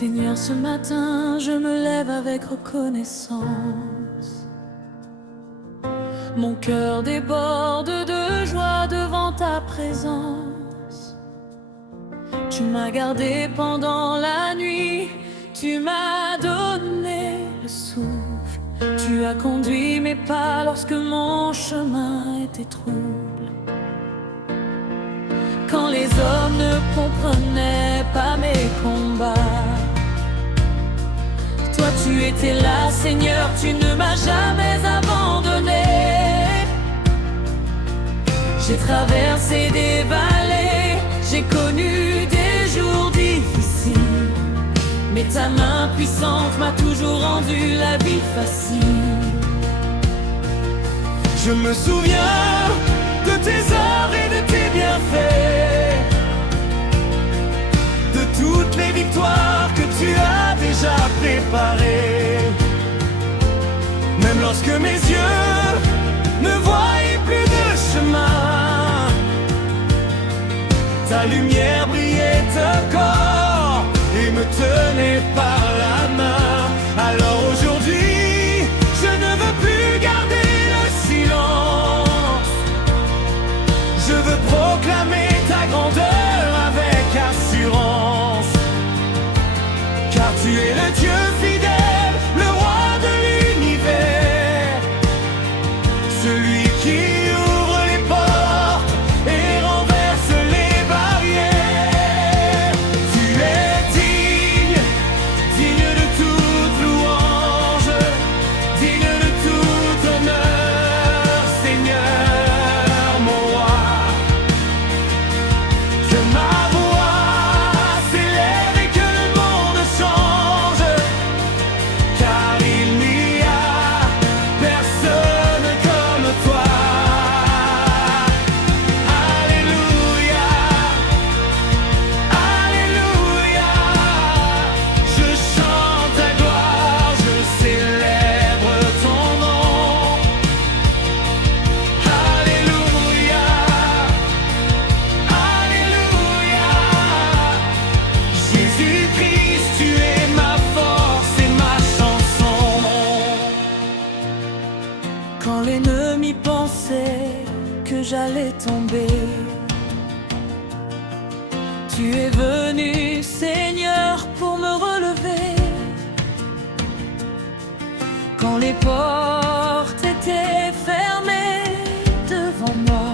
Seigneur, ce matin, je me lève avec reconnaissance. Mon cœur déborde de joie devant ta présence. Tu m'as gardé pendant la nuit, tu m'as donné le souffle. Tu as conduit mes pas lorsque mon chemin était trouble. Quand les hommes ne comprenaient pas mes combats, toi tu étais là, Seigneur, tu ne m'as jamais abandonné. J'ai traversé des vallées, j'ai connu des jours difficiles, mais ta main puissante m'a toujours rendu la vie facile. Je me souviens de tes œuvres et de tes bienfaits, de toutes les victoires que tu as déjà préparées. Même lorsque mes yeux ne voyaient plus de chemin, ta lumière brillait encore et me tenait par la main. Alors aujourd'hui, je ne veux plus garder le silence. Je veux proclamer ta grandeur avec assurance, car tu es le Dieu fidèle, le roi de l'univers, celui qui ouvre les portes et renverse les barrières. Tu es digne, digne de toute louange, digne de tout honneur, Seigneur mon roi. Que ma voix s'élève et que le monde change, car il n'y a personne comme toi. Alléluia, Alléluia. Je chante ta gloire, je célèbre ton nom. Alléluia, Alléluia. Jésus-Christ, tu es ma force et ma chanson. Quand l'ennemi pensait que j'allais tomber, tu es venu, Seigneur, pour me relever. Quand les portes étaient fermées devant moi,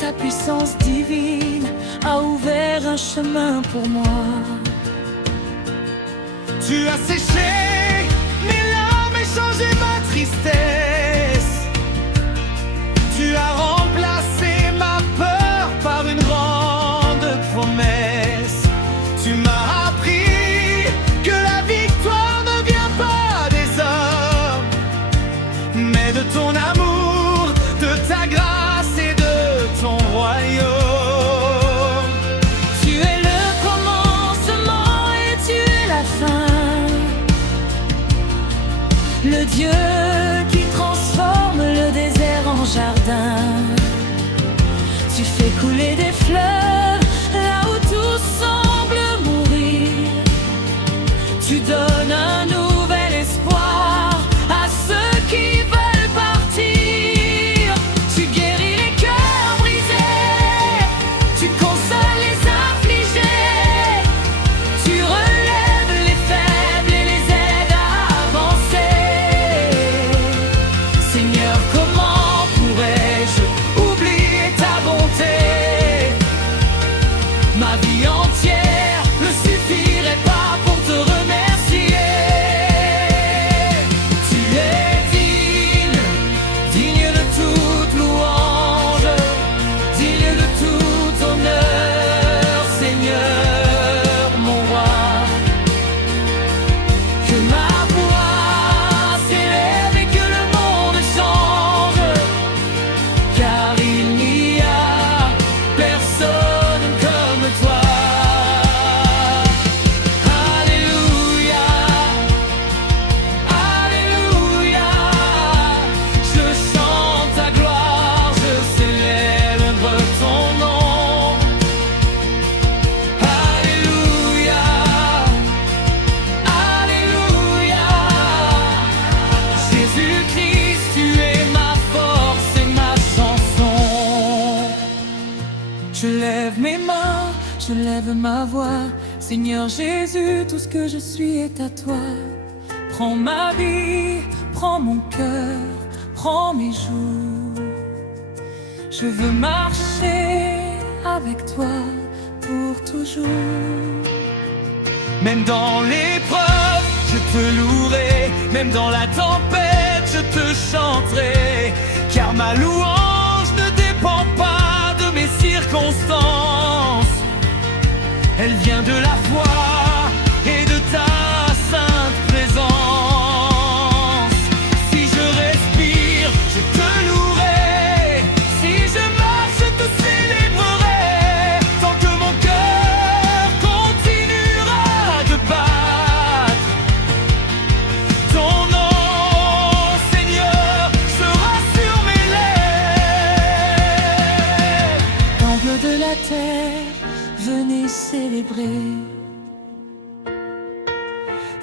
ta puissance divine a ouvert un chemin pour moi. Tu as séché mes larmes et changé ma tristesse. Tu as remplacé ma peur par une grande promesse. Tu m'as appris que la victoire ne vient pas des hommes, mais de ton amour, de ta grâce et de ton royaume. Tu es le commencement et tu es la fin, le Dieu qui transforme le désert en jardin. Tu fais couler des fleuves là où tout semble mourir. Tu donnes un nouvel espoir à ceux qui veulent partir. Tu guéris les cœurs brisés, tu consoles les affligés, tu relèves les faibles et les aides à avancer. Seigneur, comment pourrais-je oublier ta bonté? Ma vie entière ne suffirait pas pour te remercier. j'élève ma voix. Seigneur Jésus, tout ce que je suis est à toi. Prends ma vie, prends mon cœur, prends mes jours. Je veux marcher avec toi pour toujours. Même dans l'épreuve, je te louerai. Même dans la tempête, je te chanterai. Car ma louange ne dépend pas de mes circonstances. Elle vient de la foi et de ta sainte présence. Si je respire, je te louerai. Si je marche, je te célébrerai. Tant que mon cœur continuera de battre, ton nom, Seigneur, sera sur mes lèvres. Temple de la terre, venez célébrer.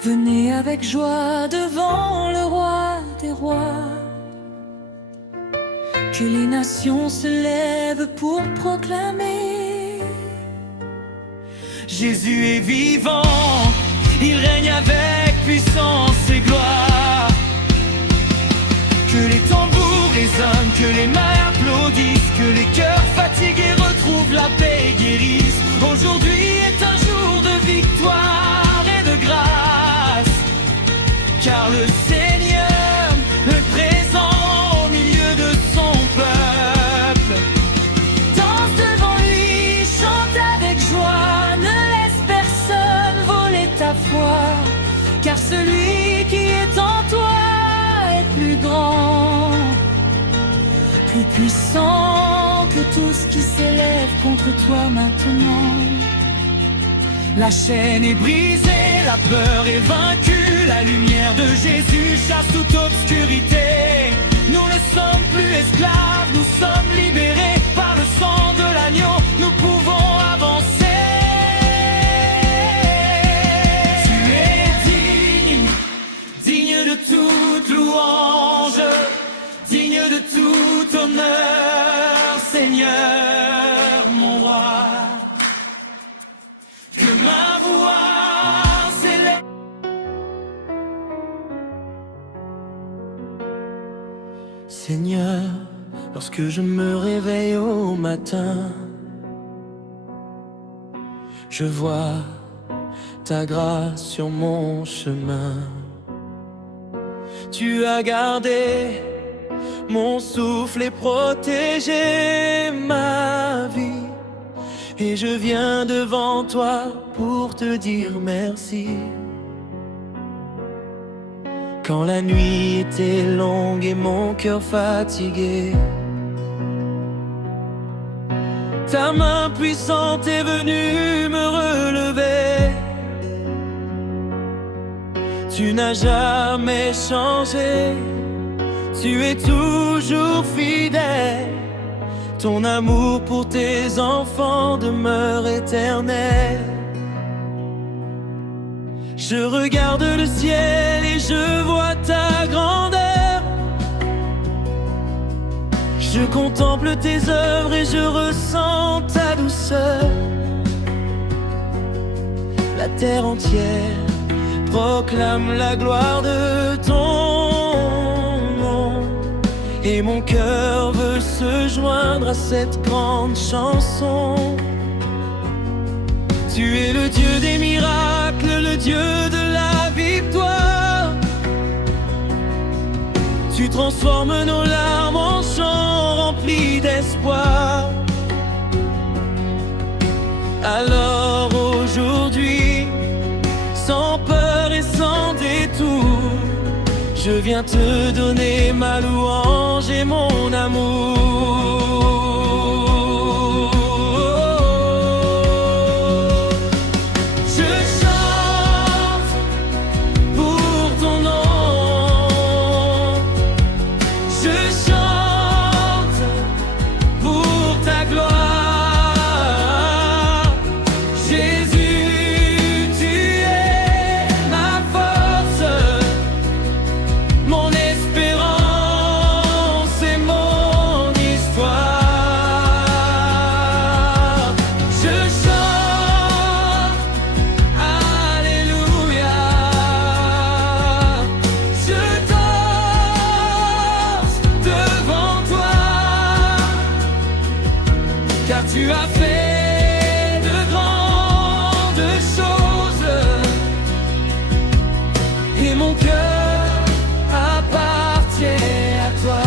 Venez avec joie devant le roi des rois. Que les nations se lèvent pour proclamer. Jésus est vivant, il règne avec puissance et gloire. Que les tambours résonnent, que les mains applaudissent, que les cœurs fatigués retrouvent la paix et guérissent. Aujourd'hui est un jour de victoire et de grâce, car le Seigneur est présent au milieu de son peuple. Danse devant lui, chante avec joie, ne laisse personne voler ta foi, car celui qui est en toi est plus grand, plus puissant que tout ce qui s'élève contre toi maintenant. La chaîne est brisée, la peur est vaincue, la lumière de Jésus chasse toute obscurité. Nous ne sommes plus esclaves, nous sommes libérés par le sang de l'agneau, nous pouvons avancer. Tu es digne, digne de toute louange, digne de tout honneur, Seigneur, mon roi. Que ma voix s'élève. Seigneur, lorsque je me réveille au matin, je vois ta grâce sur mon chemin. Tu as gardé mon souffle et protégé ma vie. Et je viens devant toi pour te dire merci. Quand la nuit était longue et mon cœur fatigué, ta main puissante est venue me relever. Tu n'as jamais changé, tu es toujours fidèle. Ton amour pour tes enfants demeure éternel. Je regarde le ciel et je vois ta grandeur. Je contemple tes œuvres et je ressens ta douceur. La terre entière proclame la gloire de ton nom. Et mon cœur veut se joindre à cette grande chanson. Tu es le Dieu des miracles, le Dieu de la victoire. Tu transformes nos larmes en chants remplis d'espoir. Alors aujourd'hui, sans peur et sans détour, je viens te donner ma louange et mon amour. Je chante pour ton nom. Je chante pour ta gloire. Jésus, tu es ma force, mon espérance et mon histoire. tu as fait de grandes choses, et mon cœur appartient à toi.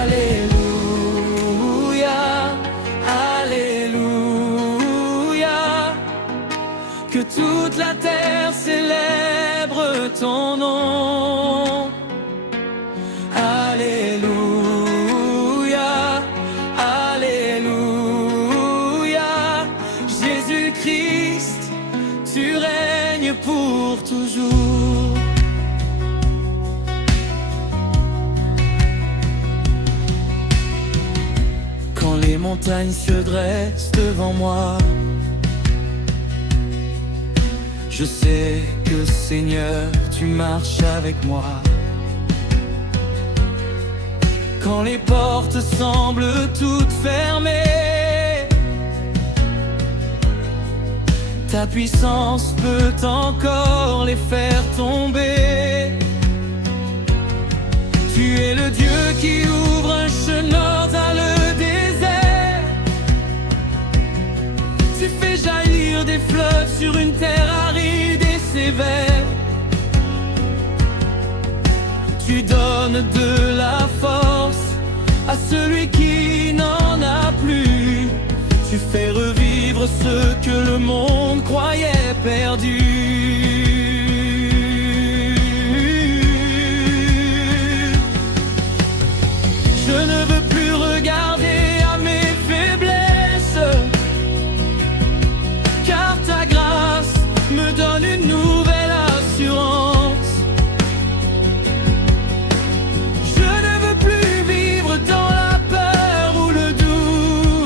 Alléluia, Alléluia, que toute la terre célèbre ton nom. Alléluia, Alléluia, Jésus-Christ, tu règnes pour toujours. Quand les montagnes se dressent devant moi, je sais que Seigneur, tu marches avec moi. Quand les portes semblent toutes fermées, ta puissance peut encore les faire tomber. Tu es le Dieu qui ouvre un chemin dans le désert. Tu fais jaillir des fleuves sur une terre aride et sévère. Tu donnes de la force à celui qui n'en a plus. Tu fais revivre ce que le monde croyait perdu. Je ne veux plus regarder à mes faiblesses, car ta grâce me donne une nouvelle assurance. Je ne veux plus vivre dans la peur ou le doute,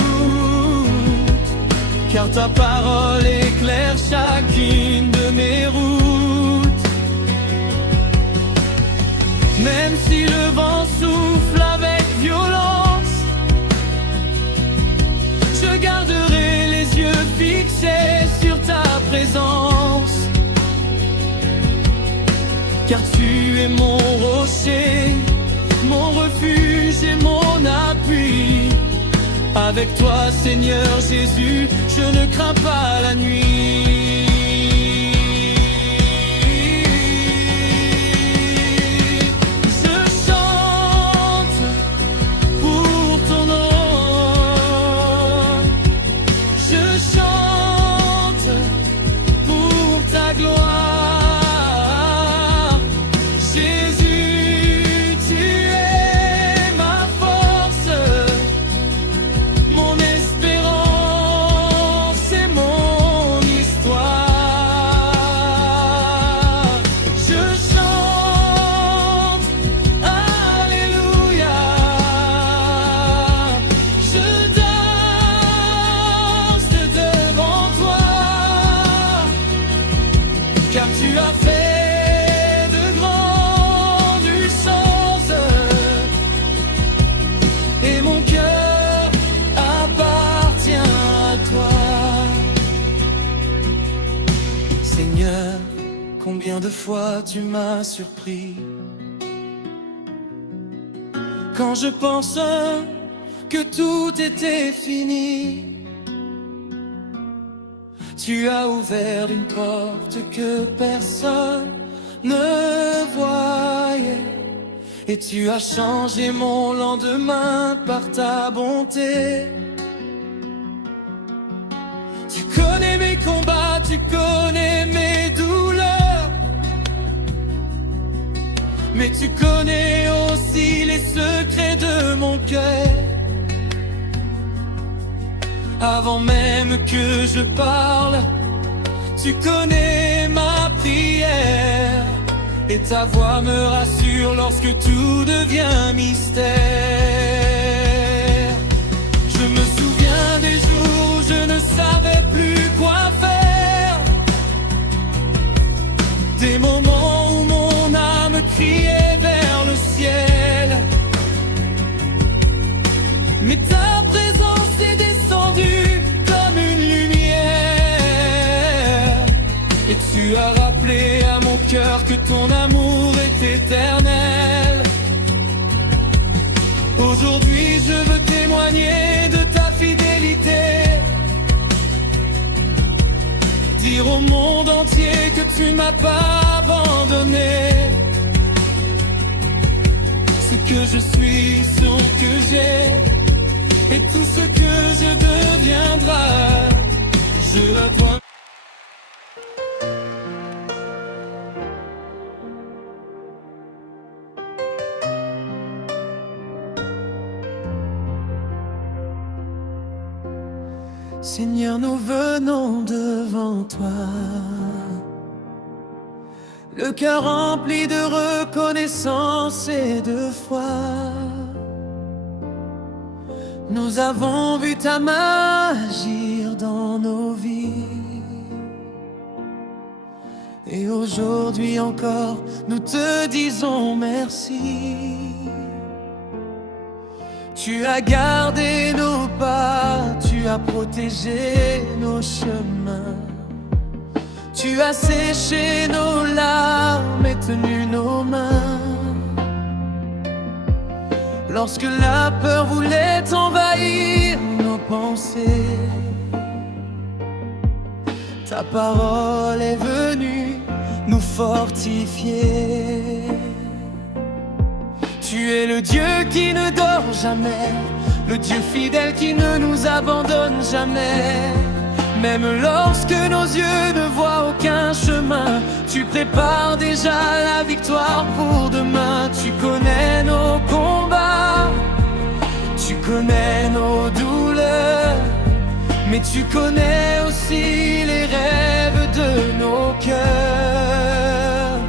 car ta parole éclaire chacune de mes routes. Même si le vent souffle avec violence, je garderai les yeux fixés sur ta présence, car tu es mon rocher, mon refuge et mon appui. Avec toi, Seigneur Jésus, je ne crains pas la nuit. Je chante pour ton nom, je chante pour ta gloire. Jésus, tu es ma force, mon espérance et mon histoire. Je chante, Alléluia, je danse devant toi, car tu as fait de grandes choses, et mon cœur appartient à toi. Seigneur, combien de fois tu m'as surpris, quand je pense que tout était fini. Tu as ouvert une porte que personne ne voyait, et tu as changé mon lendemain par ta bonté. Tu connais mes combats, tu connais mes douleurs, mais tu connais aussi les secrets de mon cœur. Avant même que je parle, tu connais ma prière, et ta voix me rassure lorsque tout devient mystère. Je me souviens des jours où je ne savais plus quoi faire, des moments où mon âme criait vers le ciel, mais ta présence est descendue comme une lumière, et tu as rappelé à mon cœur que ton amour est éternel. Aujourd'hui Aujourd'hui je veux témoigner de ta fidélité, dire au monde entier que tu m'as pas abandonné. Ce que je suis, ce que j'ai, et tout ce que je deviendrai, je la dois. Seigneur, nous venons devant toi, le cœur rempli de reconnaissance et de foi. Nous avons vu ta main agir dans nos vies, et aujourd'hui encore nous te disons merci. Tu as gardé nos pas, tu as protégé nos chemins, tu as séché nos larmes et tenu nos mains. Lorsque la peur voulait envahir nos pensées, ta parole est venue nous fortifier. Tu es le Dieu qui ne dort jamais, le Dieu fidèle qui ne nous abandonne jamais. Même lorsque nos yeux ne voient aucun chemin, tu prépares déjà la victoire pour demain. Tu connais nos combats, tu connais nos douleurs, mais tu connais aussi les rêves de nos cœurs.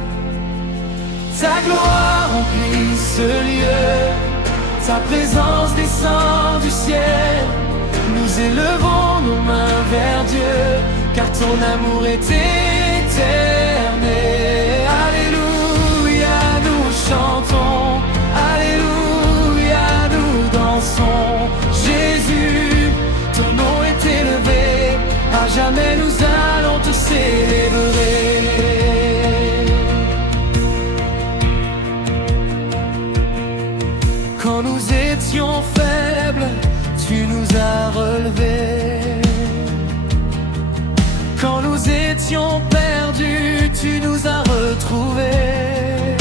Ta gloire remplit ce lieu, ta présence descend du ciel. Nous élevons nos mains vers Dieu, car ton amour est éternel. Alléluia, nous chantons, alléluia, nous dansons. Jésus, ton nom est élevé, à jamais nous allons te célébrer. Quand nous étions faibles, tu nous as relevés. Quand nous étions perdus, tu nous as retrouvés.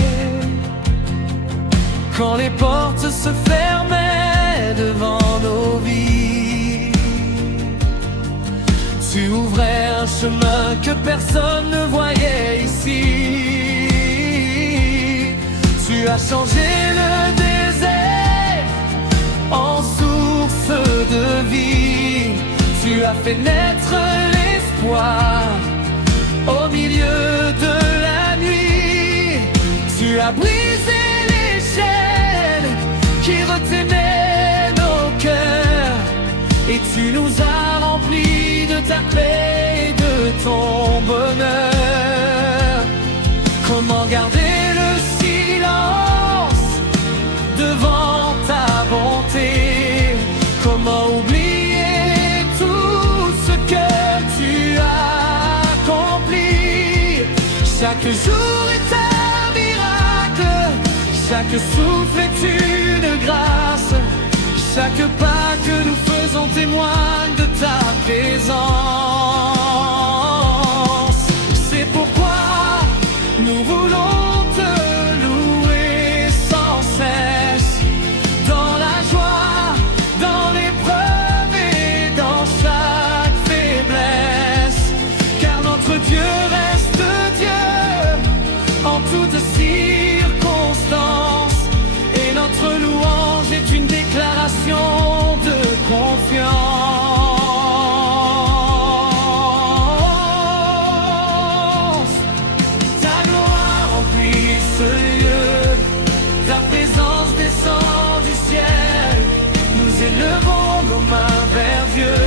Quand les portes se fermaient devant nos vies, tu ouvrais un chemin que personne ne voyait ici. Tu as changé le désert en source de vie. Tu as fait naître l'espoir au milieu de la nuit. Tu as brisé les chaînes qui retenaient nos cœurs, et tu nous as remplis de ta paix et de ton bonheur. Comment garder le silence devant ta bonté? Comment oublier tout ce que tu as accompli? Chaque jour est un miracle, chaque souffle est une grâce, chaque pas que nous faisons témoigne de ta présence. C'est pourquoi nous voulons te louer sans cesse, dans la joie, dans l'épreuve et dans chaque faiblesse. Car notre Dieu reste Dieu en toutes circonstances, et notre louange est une déclaration de confiance. Ta gloire remplit ce lieu, ta présence descend du ciel. Nous élevons nos mains vers Dieu,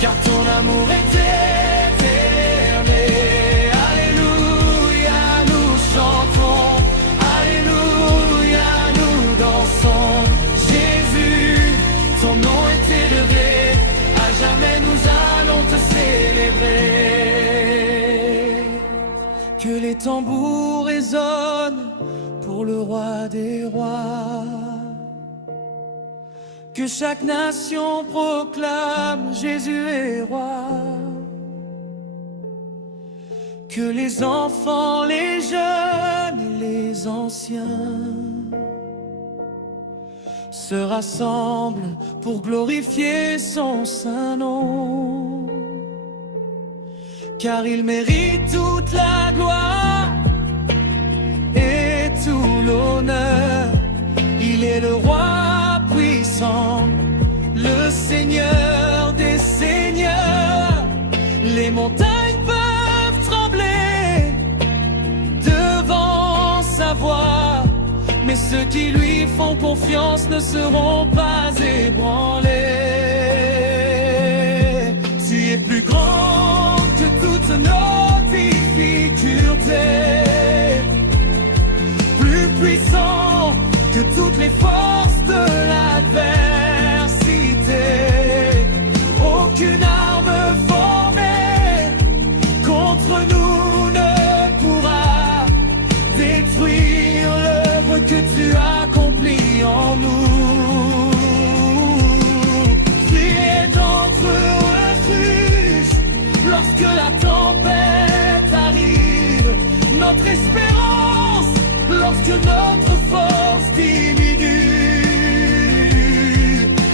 car ton amour est éternel. Alléluia, nous chantons, alléluia, nous dansons. Jésus, ton nom est élevé, à jamais nous allons te célébrer. Que les tambours résonnent pour le roi des rois. Que chaque nation proclame Jésus est roi. Que les enfants, les jeunes et les anciens se rassemblent pour glorifier son saint nom. Car il mérite toute la gloire et tout l'honneur. Il est le roi puissant, le Seigneur des seigneurs. Les montagnes peuvent trembler devant sa voix, mais ceux qui lui font confiance ne seront pas ébranlés. Tu es plus grand que toutes nos difficultés, plus puissant que toutes les forces de l'adversité. Aucune arme formée contre nous ne pourra détruire l'œuvre que tu accomplis en nous. Fier d'entre refuge lorsque la tempête arrive, notre espérance lorsque notre force diminue.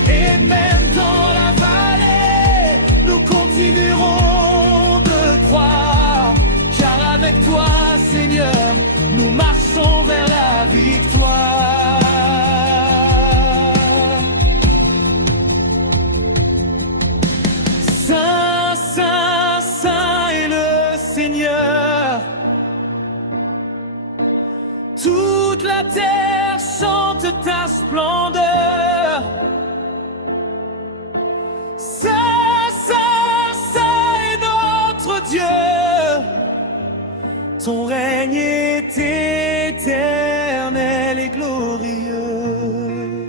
Et même dans la vallée, nous continuerons de croire, car avec toi, Seigneur, nous marchons vers la victoire. Saint, Saint, Saint est le Seigneur. Toute la terre chante ta splendeur. Saint, Saint, Saint est notre Dieu. Ton règne est éternel et glorieux.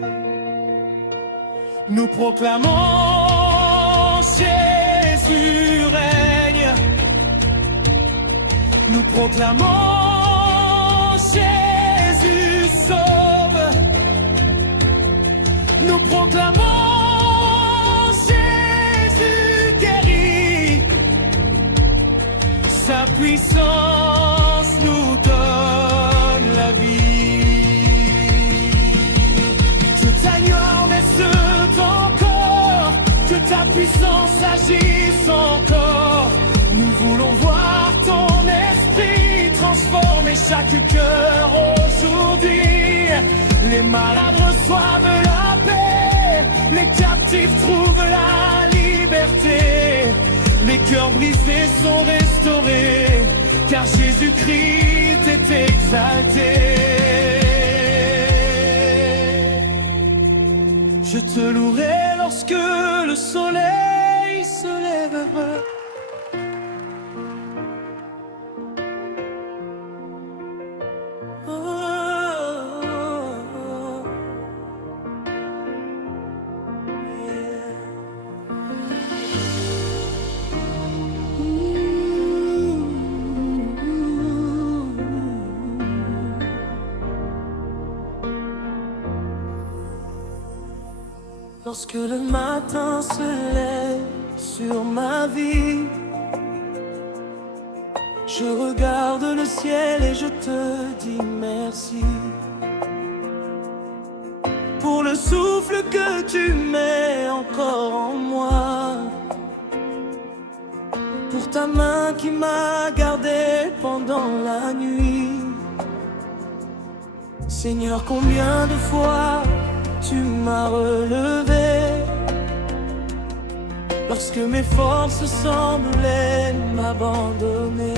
Nous proclamons Jésus règne. Nous proclamons Jésus sauve. Nous proclamons Jésus guérit. Sa puissance nous donne la vie. Je t'ignore mais c'est encore que ta puissance agisse encore. Nous voulons voir ton esprit transformer chaque cœur aujourd'hui. Les malades reçoivent la paix, les captifs trouvent la liberté. Les cœurs brisés sont restaurés, car Jésus-Christ est exalté. Je te louerai lorsque le soleil se lèvera. Lorsque le matin se lève sur ma vie, je regarde le ciel et je te dis merci pour le souffle que tu mets encore en moi, pour ta main qui m'a gardé pendant la nuit. Seigneur, combien de fois tu m'as relevé lorsque mes forces semblaient m'abandonner.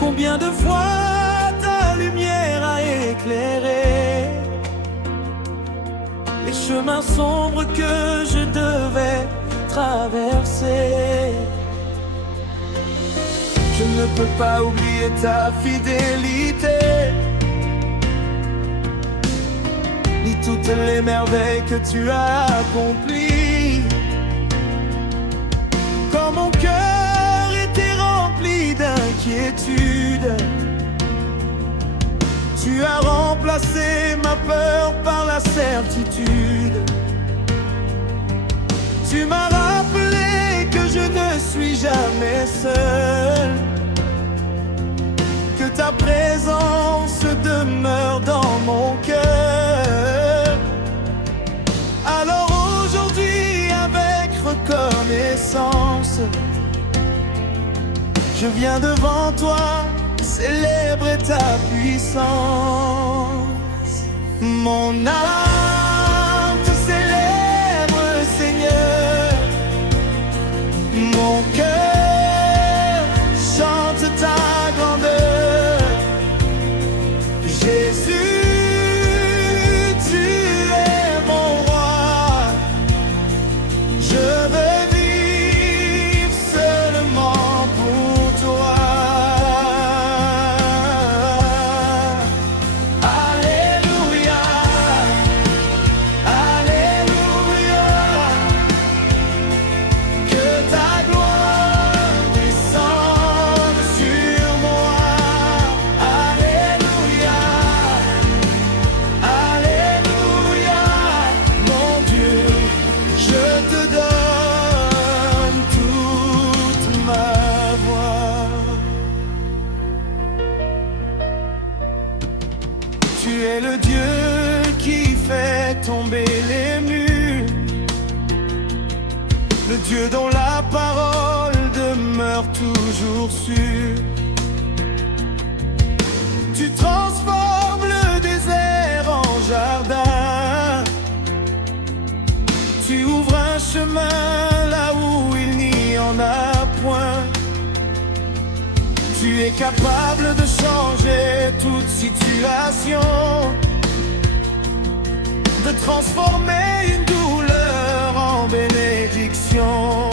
Combien de fois ta lumière a éclairé les chemins sombres que je devais traverser. Je ne peux pas oublier ta fidélité, ni toutes les merveilles que tu as accomplies. Quand mon cœur était rempli d'inquiétude, Tu as remplacé ma peur par la certitude. Tu m'as rappelé que je ne suis jamais seul, que ta présence demeure dans mon cœur. Alors aujourd'hui, avec reconnaissance, je viens devant toi célébrer ta puissance. Mon âme te célèbre, Seigneur. Mon cœur chante ta grandeur. Jésus, tu es mon roi. Je veux vivre seulement pour toi. Alléluia, Alléluia. Que ta gloire descende sur moi. Alléluia, Alléluia. Mon Dieu, je te donne toute ma voix. Tu es le Dieu qui fait tomber les murs, le Dieu dont la parole demeure toujours sûre. Tu transformes le désert en jardin. Tu ouvres un chemin là où il n'y en a point. Tu es capable de changer toute situation, de transformer une douleur en bénédiction.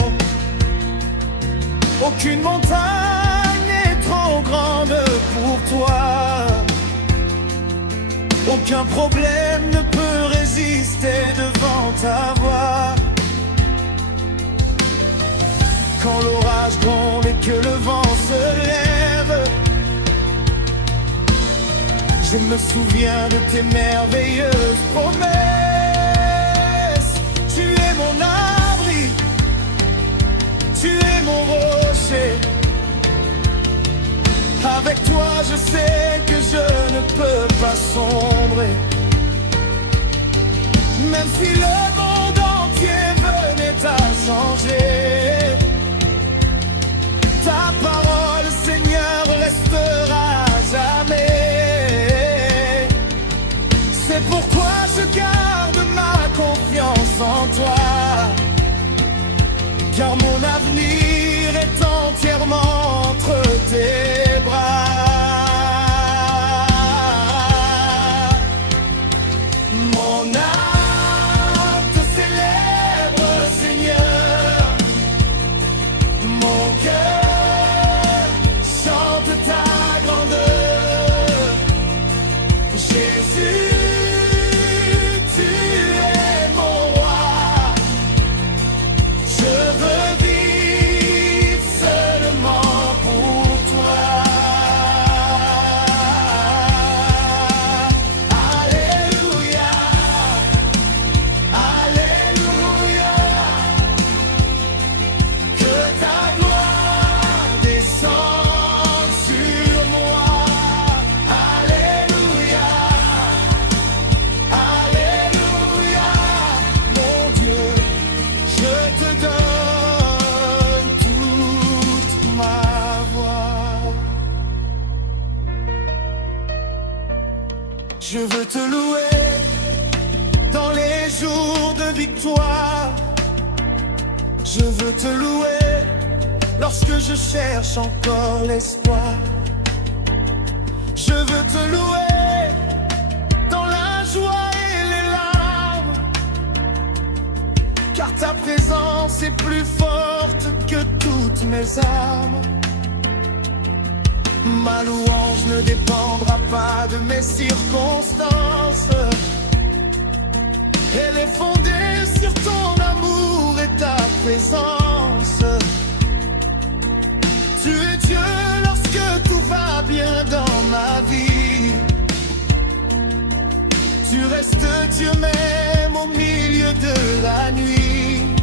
Aucune montagne n'est trop grande pour toi. Aucun problème ne peut résister devant ta voix. Quand l'orage gronde et que le vent se lève, je me souviens de tes merveilleuses promesses. Tu es mon abri, tu es mon rocher. Avec toi je sais que je ne peux pas sombrer. Même si le monde entier venait à changer, ta parole, Seigneur, restera à jamais. C'est pourquoi je garde ma confiance en toi, car mon avenir est entièrement entre tes bras. Mon âme te célèbre, Seigneur. Mon cœur chante ta grandeur. Jésus, tu es mon roi. Je veux vivre seulement pour toi. Alléluia, Alléluia. Que ta gloire descende sur moi. Alléluia, Alléluia. Mon Dieu, je te donne toute ma voix. Je veux te louer dans les jours de victoire. Je veux te louer lorsque je cherche encore l'espoir. Je veux te louer dans la joie et les larmes, car ta présence est plus forte que toutes mes armes. Ma louange ne dépendra pas de mes circonstances. Elle est fondée sur ton amour et ta présence. Tu es Dieu lorsque tout va bien dans ma vie. Dieu m'aime au milieu de la nuit.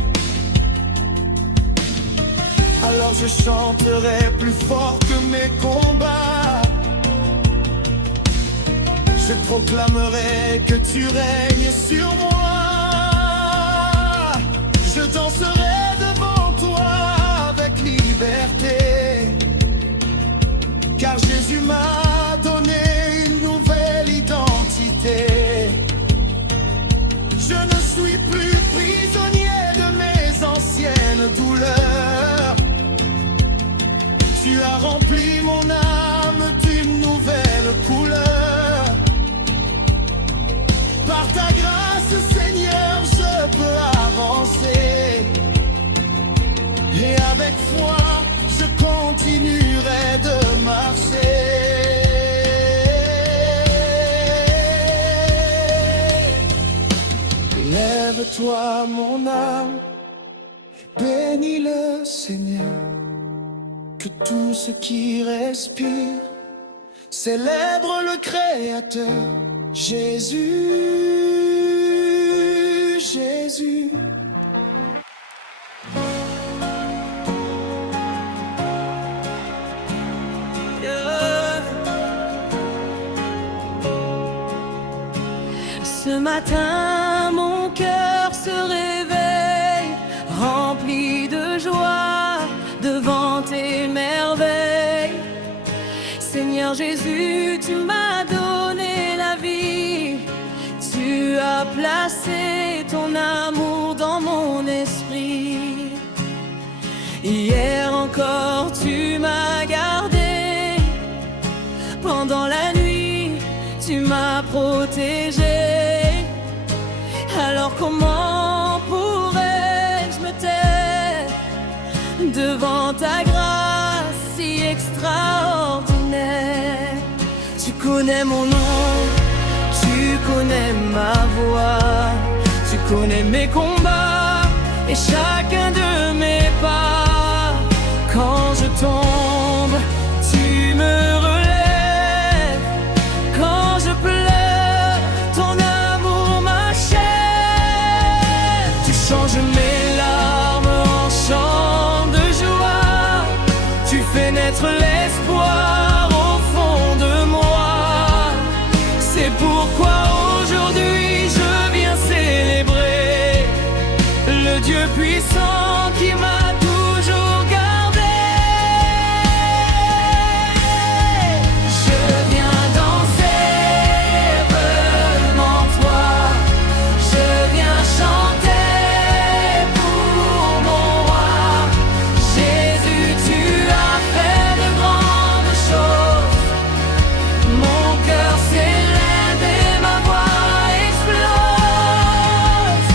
Alors je chanterai plus fort que mes combats. Je proclamerai que tu règnes sur moi. Je danserai devant toi avec liberté, car Jésus m'a donné une nouvelle identité. Je ne suis plus prisonnier de mes anciennes douleurs. Tu as rempli mon âme d'une nouvelle couleur. Par ta grâce, Seigneur, je peux avancer. Et avec foi, je continuerai de marcher. Lève-toi, mon âme, et bénis le Seigneur. Que tout ce qui respire célèbre le Créateur. Jésus, Jésus. Ce matin, mon cœur se réveille, rempli de joie devant tes merveilles. Seigneur Jésus, tu m'as donné la vie. Tu as placé ton amour dans mon esprit. Hier encore, tu m'as gardé. Pendant la nuit, tu m'as protégé. Alors comment pourrais-je me taire devant ta grâce si extraordinaire? Tu connais mon nom, tu connais ma voix, tu connais mes combats et chacun de mes pas. Quand je tombe, tu me relèves. Quand je pleure, ton amour m'achève. Tu changes mes larmes en chants de joie. Tu fais naître l'espoir au fond de moi. C'est pourquoi aujourd'hui je viens célébrer le Dieu puissant qui m'a toujours gardé. Je viens danser devant toi. Je viens chanter pour mon roi. Jésus, tu as fait de grandes choses. Mon cœur s'élève et ma voix explose.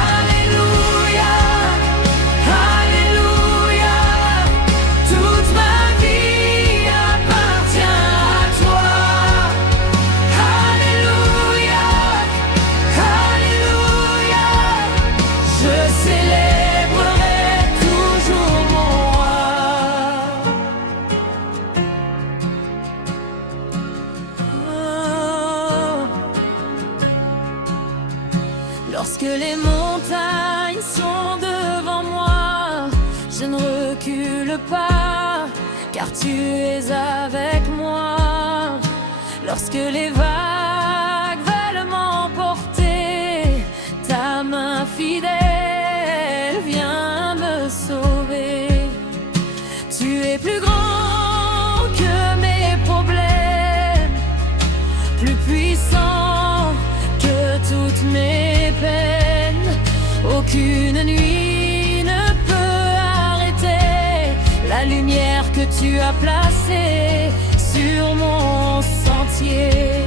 Alléluia, Alléluia. Toute ma vie appartient à toi. Alléluia, Alléluia. Je célébrerai toujours mon roi. Lorsque les montagnes sont devant moi, je ne recule pas, car tu es avec moi. Lorsque les vagues veulent m'emporter, ta main fidèle vient me sauver. Tu es plus grand que mes problèmes, plus puissant que toutes mes peines. Aucune nuit ne peut arrêter la lumière que tu as placée sur mon sentier.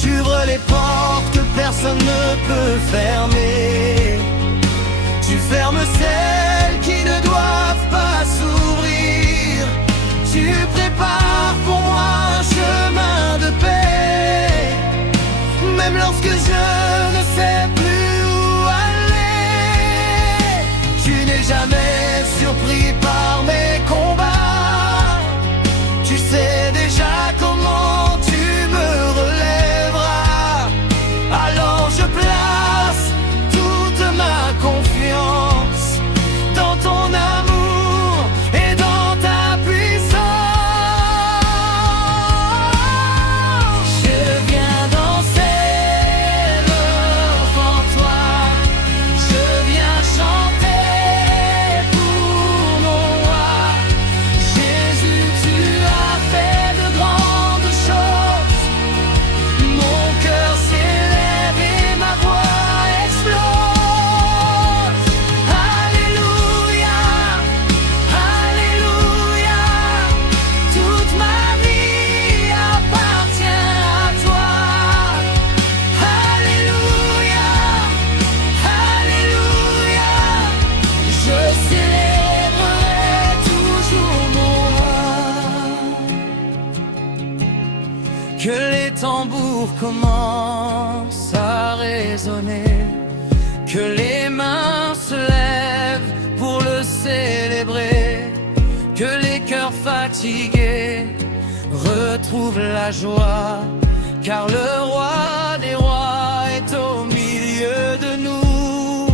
Tu ouvres les portes que personne ne peut fermer. Tu fermes celles qui ne doivent pas s'ouvrir. Tu prépares pour moi un chemin de paix. Même lorsque je ne sais plus où aller, tu n'es jamais surpris par mes combats. Tu sais déjà comment tu me relèveras. Alors je que les tambours commencent à résonner, que les mains se lèvent pour le célébrer, que les cœurs fatigués retrouvent la joie, car le roi des rois est au milieu de nous.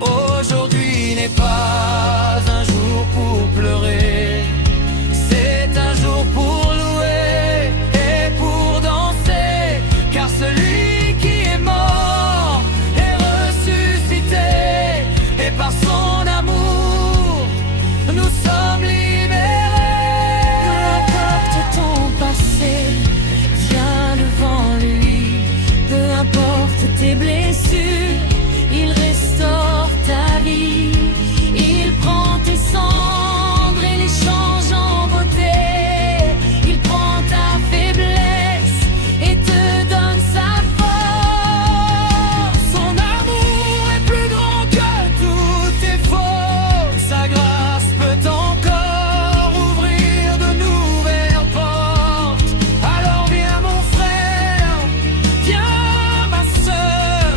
Aujourd'hui n'est pas un jour pour pleurer, c'est un jour pour louer et pour danser, car celui qui est mort est ressuscité, et par son amour nous sommes libérés. Peu importe ton passé, viens devant lui. Peu importe tes blessures, il restaure ta vie. Il prend tes cendres et les change en beauté. Il prend ta faiblesse et te donne sa force. Son amour est plus grand que toutes tes fautes. Sa grâce peut encore ouvrir de nouvelles portes. Alors viens mon frère, viens ma sœur,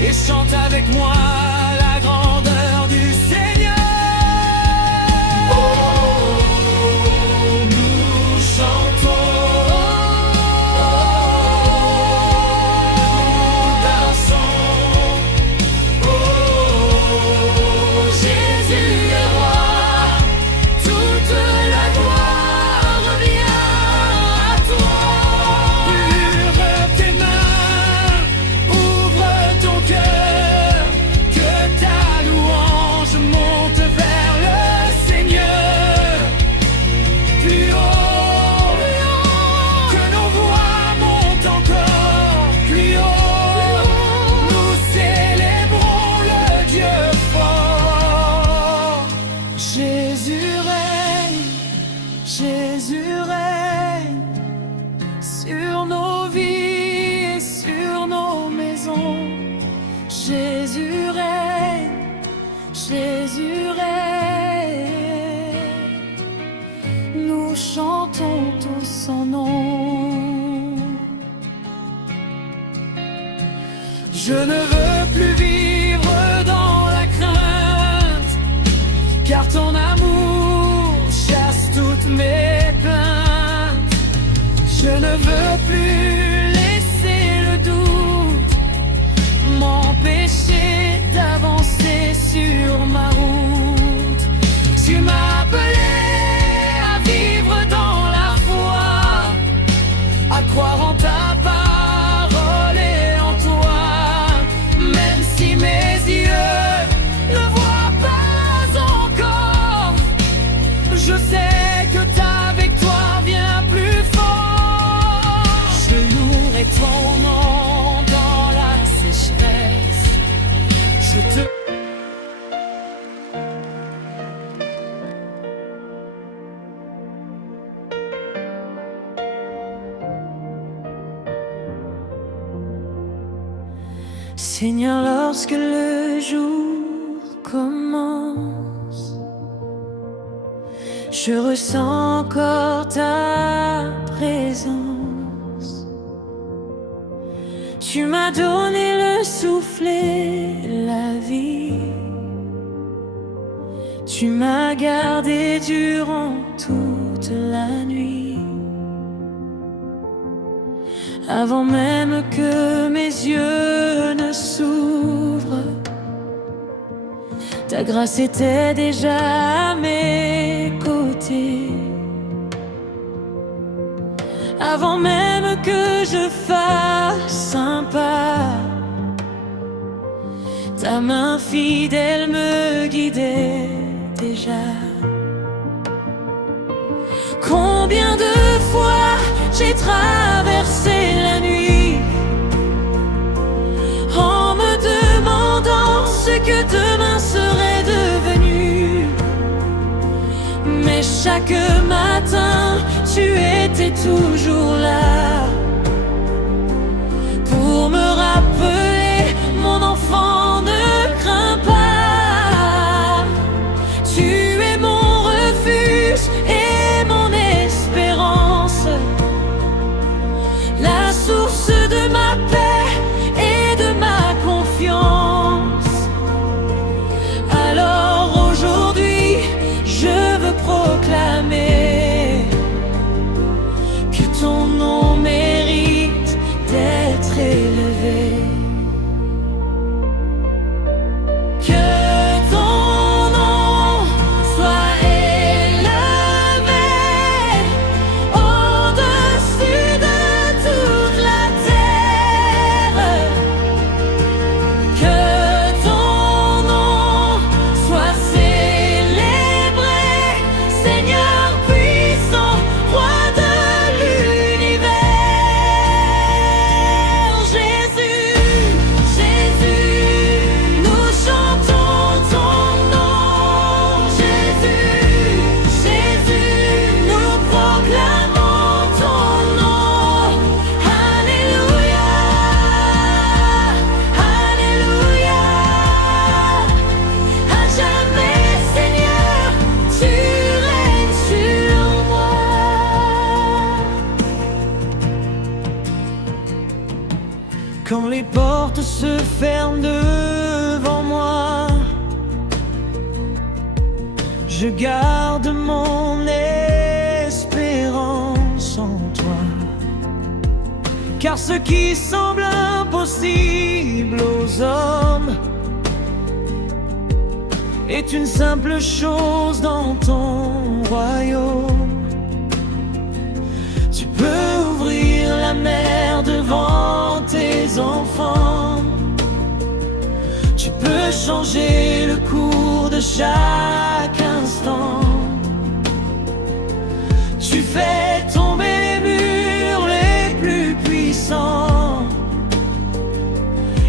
et chante avec moi la grandeur du Seigneur. Oh, nous chantons, nous dansons. Oh, Jésus est roi, toute la gloire revient à toi. ouvre tes mains, ouvre ton cœur, que ta louange monte vers le Seigneur. Plus haut, que nos voix montent encore plus haut. Nous célébrons le Dieu fort. Jésus règne sur nos vies et sur nos maisons. Jésus règne, nous chantons tous son nom. Je ne veux plus vivre dans la crainte, car ton amour chasse toutes mes plaintes. Je ne veux plus laisser le doute m'empêcher d'avancer sur ma route. Tu m'as appelé à vivre dans la foi, à croire en ta parole et en toi, même si mes yeux ne voient pas encore. Je sais que ta victoire vient plus fort. Je louerai ton nom dans la sécheresse. Je te Seigneur, lorsque le jour commence, je ressens encore ta présence. Tu m'as donné le souffle et la vie. Tu m'as gardé durant toute la nuit. Avant même que mes yeux ne s'ouvrent, ta grâce était déjà à mes côtés. Avant même que je fasse un pas, ta main fidèle me guidait déjà. Combien de fois j'ai traversé la nuit en me demandant ce que demain serait devenu. Mais chaque matin, tu étais toujours là pour me rappeler, mon enfant, ne crains pas. Tu es mon refuge et mon espérance. garde mon espérance en toi. Car ce qui semble impossible aux hommes est une simple chose dans ton royaume. Tu peux ouvrir la mer devant tes enfants. Tu peux changer le cours de chaque instant. Tu fais tomber les murs les plus puissants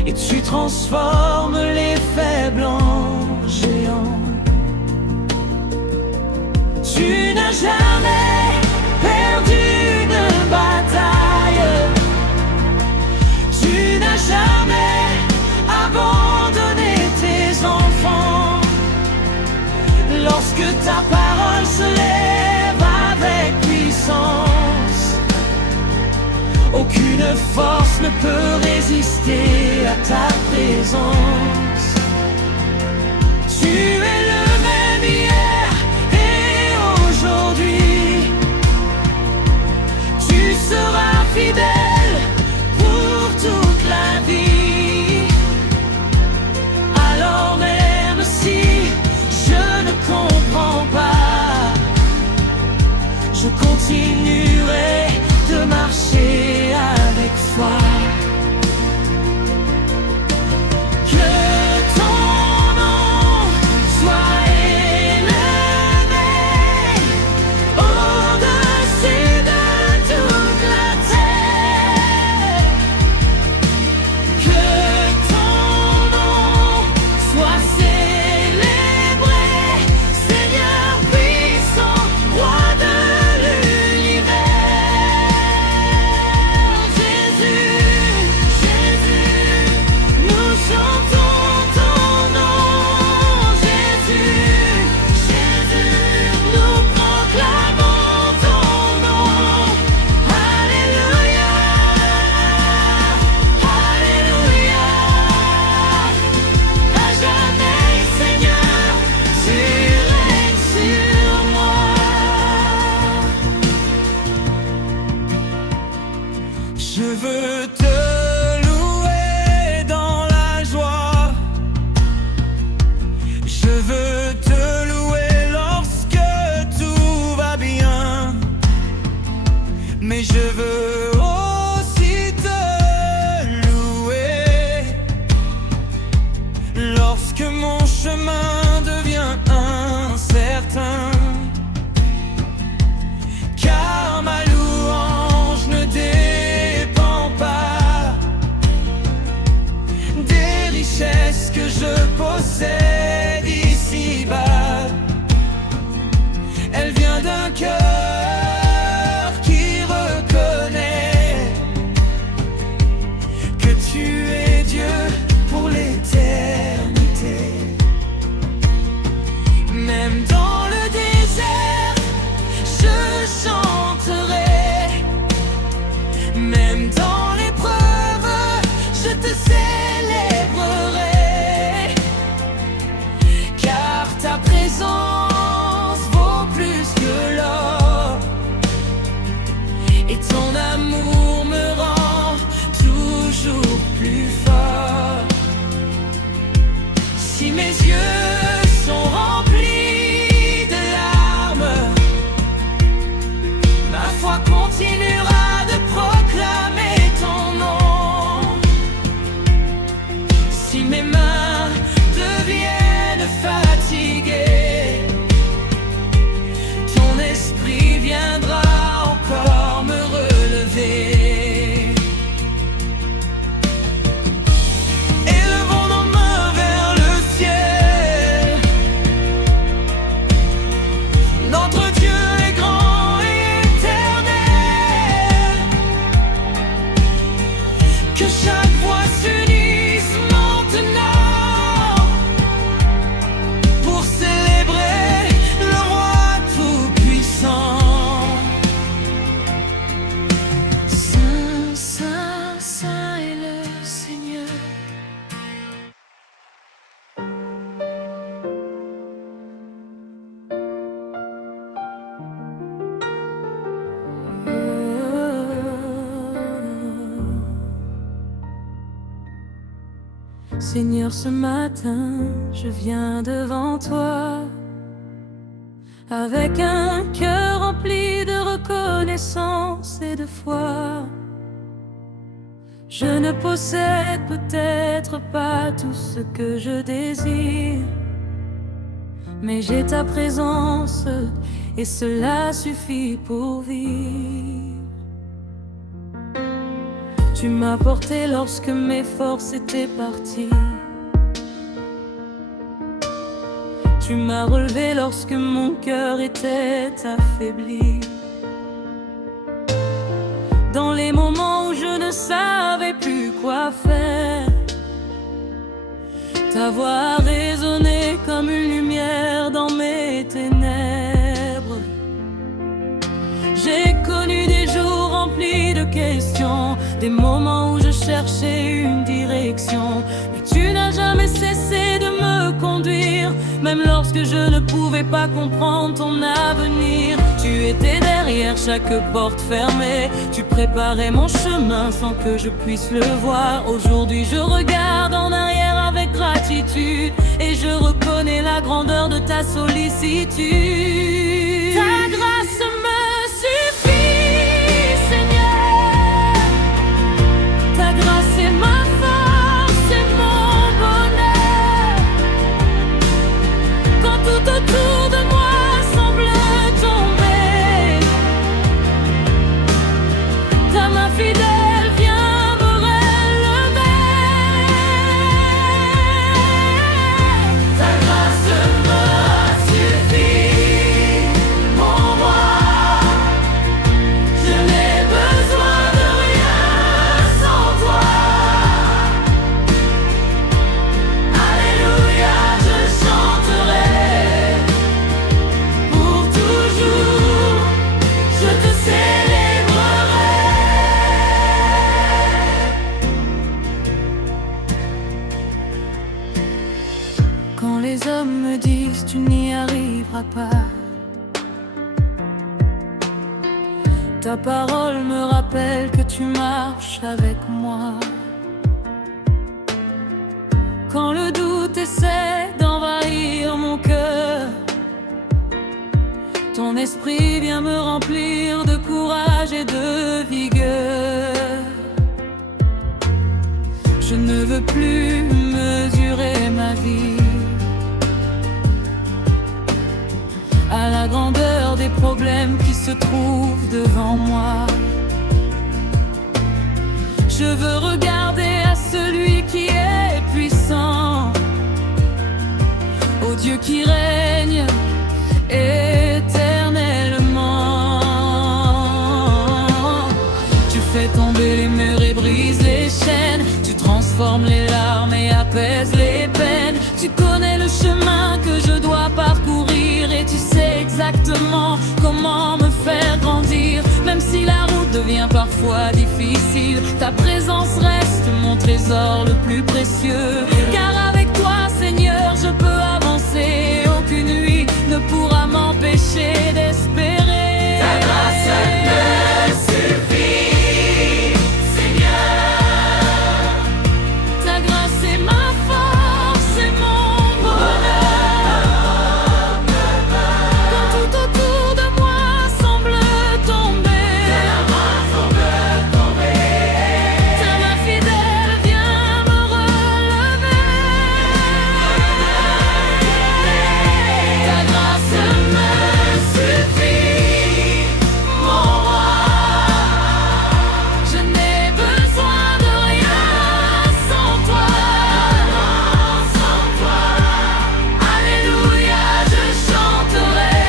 et tu transformes les faibles en géants. Tu n'as jamais perdu une bataille. Tu n'as jamais abandonné tes enfants. Lorsque ta parole se lève avec puissance, aucune force ne peut résister à ta présence. Tu es le même hier et aujourd'hui. Tu seras fidèle pour toute la vie. Alors même si je ne comprends pas, je continuerai de marcher avec foi. Que ton nom soit élevé au-dessus de toute la terre. Que ton nom soit célébré, Seigneur puissant, roi de l'univers. Jésus, Jésus, nous chantons ton nom. Jésus, Jésus, nous proclamons ton nom. Alléluia, Alléluia. À jamais, Seigneur, tu règnes sur moi. Je veux te louer dans la joie. Je veux te louer lorsque tout va bien. Mais je veux aussi te louer lorsque mon chemin devient incertain. Car ma louange ne dépend pas des richesses que je possède ici-bas. Elle vient d'un cœur qui reconnaît que tu es Dieu pour l'éternité. Même dans le désert, Seigneur, ce matin, je viens devant toi avec un cœur rempli de reconnaissance et de foi. Je ne possède peut-être pas tout ce que je désire, mais j'ai ta présence et cela suffit pour vivre. Tu m'as porté lorsque mes forces étaient parties. Tu m'as relevé lorsque mon cœur était affaibli. Dans les moments où je ne savais plus quoi faire, ta voix a résonné comme une lumière dans mes ténèbres. J'ai connu des jours remplis de questions, des moments où je cherchais une direction. Mais tu n'as jamais cessé de me conduire, même lorsque je ne pouvais pas comprendre ton avenir. Tu étais derrière chaque porte fermée, tu préparais mon chemin sans que je puisse le voir. Aujourd'hui je regarde en arrière avec gratitude et je reconnais la grandeur de ta sollicitude. Ta grâce me suffit, Seigneur. Ta grâce est ma force et mon bonheur. Quand tout autour de moi semble tomber, ta main fidèle vient me relever. Ta grâce me suffit, mon roi. Je n'ai besoin de rien sans toi. Alléluia, je chanterai pour toujours, je te célébrerai. Quand les hommes me disent tu n'y arriveras pas, ta parole me rappelle que tu marches avec moi. Quand le doute essaie d'envahir mon cœur, ton esprit vient me remplir de courage et de vigueur. Je ne veux plus mesurer ma vie à la grandeur des problèmes qui se trouvent devant moi. Je veux regarder à celui qui est puissant, au Dieu qui règne éternellement. Tu fais tomber les murs et brises les chaînes, tu transformes les larmes et apaises les peines. Tu connais le chemin que je dois parcourir et tu sais exactement comment me faire grandir. Même si la route devient parfois difficile, ta présence reste mon trésor le plus précieux. Car avec toi, Seigneur, je peux avancer. Aucune nuit ne pourra m'empêcher d'espérer. Ta grâce me suffit, Seigneur. Ta grâce est ma force et mon bonheur. Quand tout autour de moi semble tomber, ta main fidèle vient me relever. Ta grâce me suffit, mon roi. Je n'ai besoin de rien sans toi. Alléluia, je chanterai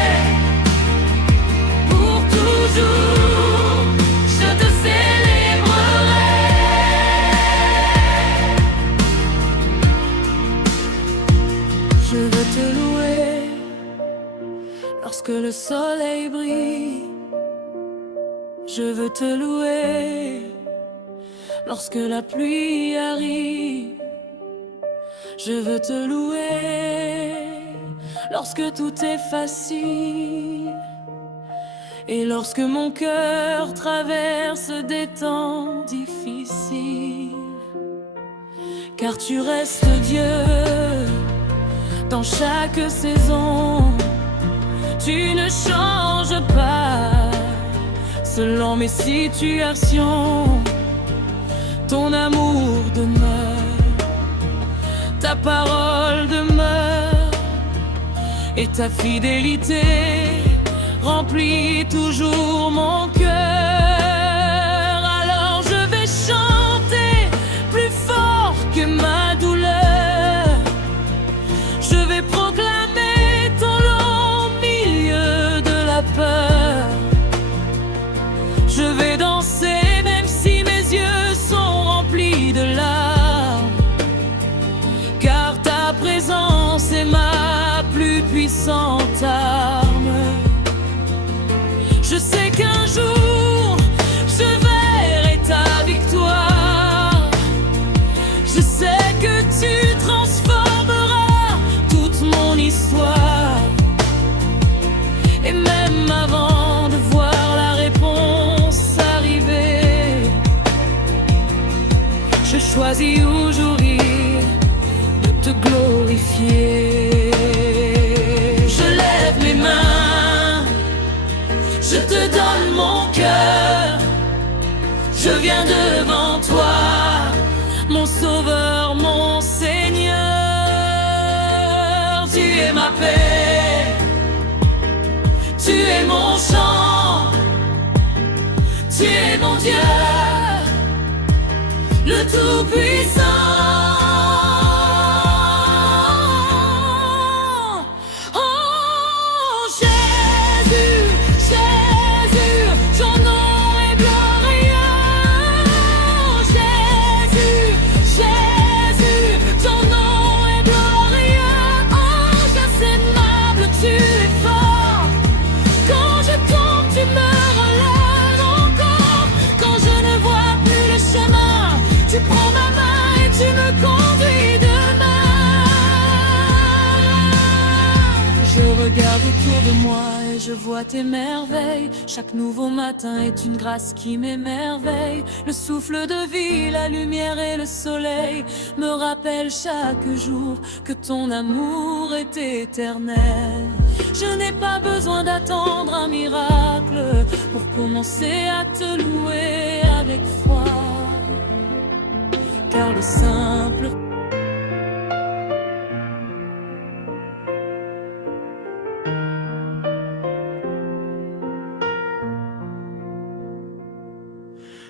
pour toujours, je te célébrerai. Je veux te louer lorsque le soleil brille. Je veux te louer lorsque la pluie arrive. Je veux te louer lorsque tout est facile et lorsque mon cœur traverse des temps difficiles. car tu restes Dieu dans chaque saison. Tu ne changes pas selon mes situations. Ton amour demeure, ta parole demeure, et ta fidélité remplit toujours mon cœur. Alors je vais chanter plus fort que ma douleur. Je vais proclamer ton nom au milieu de la peur. Je vais danser même si mes yeux sont remplis de larmes, car ta présence est ma plus puissante arme. Je sais qu'un jour je verrai ta victoire. Je sais que tu transformeras toute mon histoire. Et même avant de voir la réponse arriver, je choisis aujourd'hui de te glorifier. Je lève mes mains, je te donne mon cœur. Je viens devant toi, mon sauveur, mon Seigneur. Tu es ma paix, tu es mon chant, tu es mon Dieu, le Tout-Puissant. Oh Jésus, Jésus, ton nom est glorieux. Jésus, Jésus, ton nom est glorieux. Ange aimable, tu es fort. Quand je tombe, tu me relèves encore. Quand je ne vois plus le chemin, tu prends ma main et tu me conduis demain. Je regarde autour de moi et je vois tes merveilles. Chaque nouveau matin est une grâce qui m'émerveille. Le souffle de vie, la lumière et le soleil me rappellent chaque jour que ton amour est éternel. Je n'ai pas besoin d'attendre un miracle pour commencer à te louer avec foi, car le simple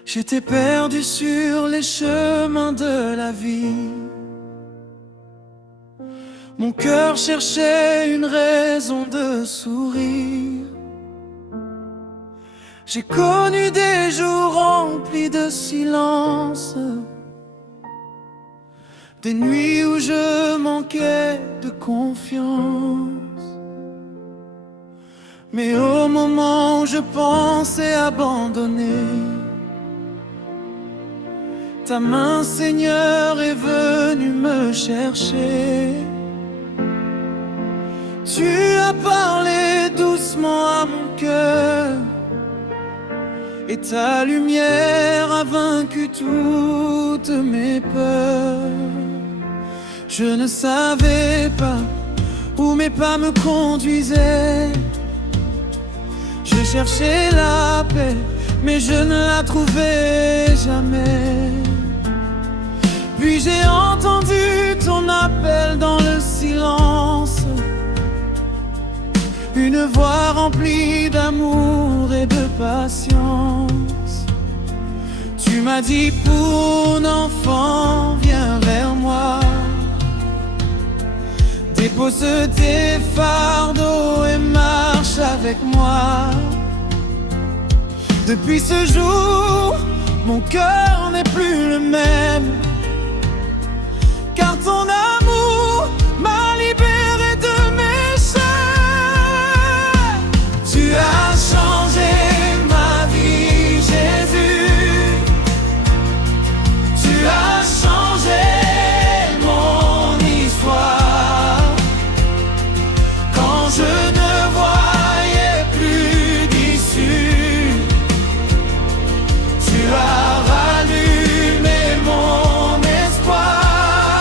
J'étais perdu sur les chemins de la vie. Mon cœur cherchait une raison de sourire. J'ai connu des jours remplis de silence, des nuits où je manquais de confiance. Mais au moment où je pensais abandonner, ta main, Seigneur, est venue me chercher. Tu as parlé doucement à mon cœur, et ta lumière a vaincu toutes mes peurs. Je ne savais pas où mes pas me conduisaient. Je cherchais la paix, mais je ne la trouvais jamais. Puis j'ai entendu ton appel dans le silence, une voix remplie d'amour et de patience. Tu m'as dit, pour un enfant, viens vers moi. Dépose tes fardeaux et marche avec moi. Depuis ce jour, mon cœur n'est plus le même, car ton amour m'a libéré de mes chaînes. Tu as changé ma vie, Jésus. Tu as changé mon histoire. Quand je ne voyais plus d'issue, tu as rallumé mon espoir.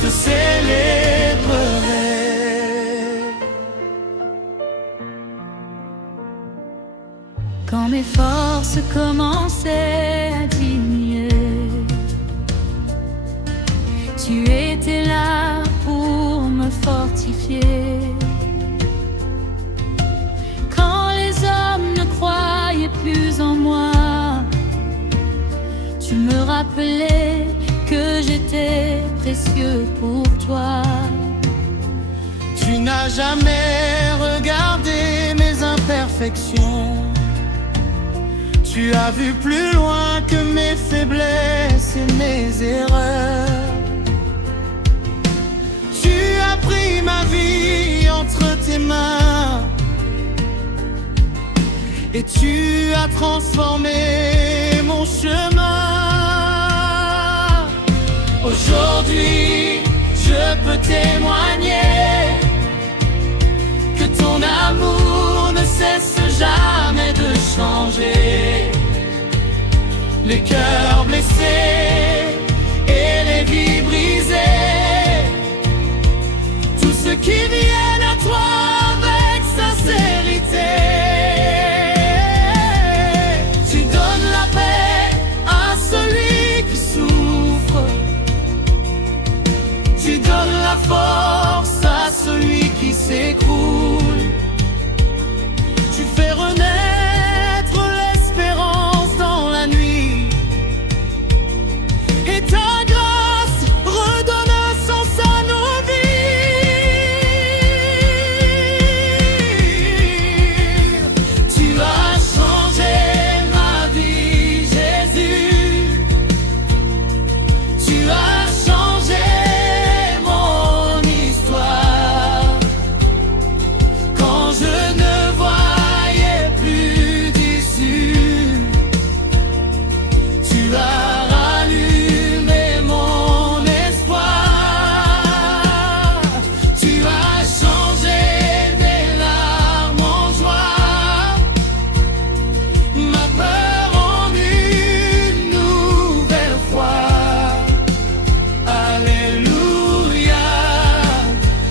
te célébrerai. Quand mes forces commençaient à diminuer, tu étais là pour me fortifier. Quand les hommes ne croyaient plus en moi, tu me rappelais que j'étais précieux pour toi. Tu n'as jamais regardé mes imperfections. Tu as vu plus loin que mes faiblesses et mes erreurs. Tu as pris ma vie entre tes mains et tu as transformé mon chemin. Aujourd'hui, je peux témoigner que ton amour ne cesse jamais de changer. Les cœurs blessés et les vies brisées, tous ceux qui viennent à toi avec sincérité, tu donnes la paix à celui qui souffre, tu donnes la force à celui qui s'écroule, tu fais renaître l'espérance dans la nuit, et ta grâce redonne un sens à nos vies. Tu as changé ma vie, Jésus. Tu as changé mon histoire. Quand je ne voyais plus d'issue, tu as rallumé mon espoir. Tu as changé mes larmes en joie, ma peur en une nouvelle fois. Alléluia,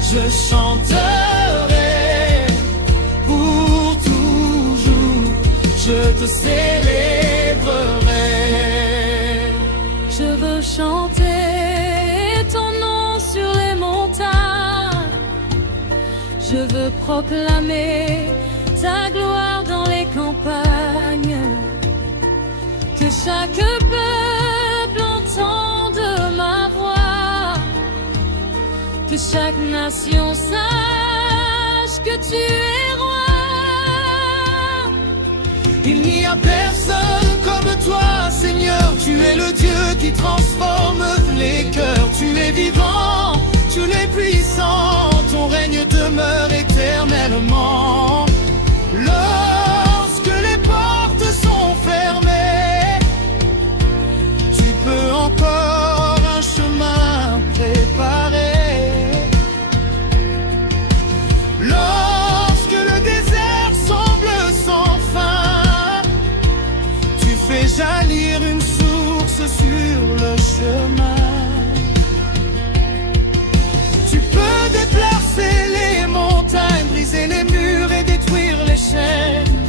je chanterai pour toujours, je te célébrerai. Je veux chanter ton nom sur les montagnes. Je veux proclamer ta gloire dans les campagnes. Que chaque peuple entende ma voix. Que chaque nation sache que tu es roi. Il n'y a personne comme toi, Seigneur. Tu es le Dieu qui transforme les cœurs. Tu es vivant, tu es puissant. Ton règne demeure éternellement. Lorsque les portes sont fermées, tu peux encore un chemin préparer. Lorsque le désert semble sans fin, tu fais jaillir une source sur le chemin. Tu peux déplacer les montagnes, briser les murs et détruire les chaînes.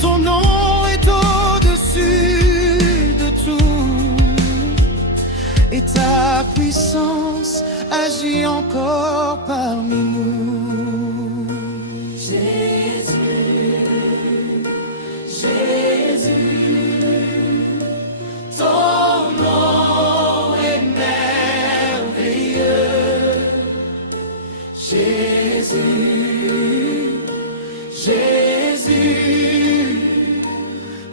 Ton nom est au-dessus de tout, et ta puissance agit encore parmi nous. Jésus, Jésus, ton nom est merveilleux. Jésus, Jésus,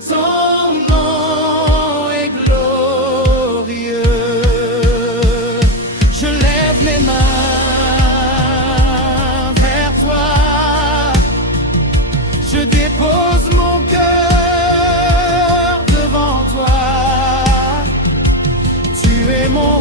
ton nom est glorieux. Je lève mes mains vers toi, je dépose mon cœur devant toi. Tu es mon